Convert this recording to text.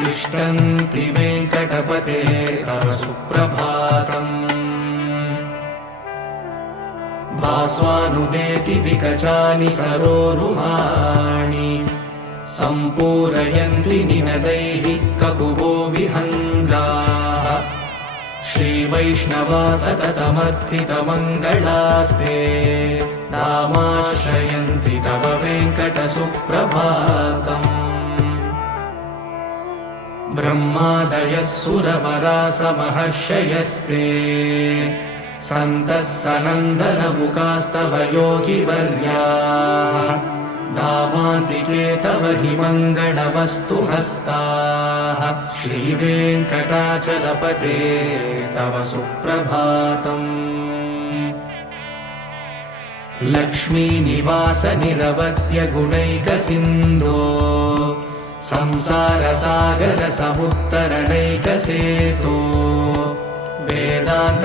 तिष्ठन्ति वेङ्कटपते तव सुप्रभातम् भास्वानुदेति विकचानि सरोरुहाणि सम्पूरयन्ति निनदैः ककुभो विहङ्गाः श्रीवैष्णवा सततमर्थितमङ्गलास्ते नामाश्रयन्ति तव वेङ्कटसुप्रभातम् ब्रह्मादयः सुरवरासमहर्षयस्ते सन्तः सनन्दनमुखास्तव योगिवर्याः दामान्तिके तव हि मङ्गलवस्तुहस्ताः श्रीवेङ्कटाचलपते तव सुप्रभातम् लक्ष्मीनिवास निरवध्य गुणैकसिन्धो संसारसागर समुत्तरणैकसेतो वेदान्त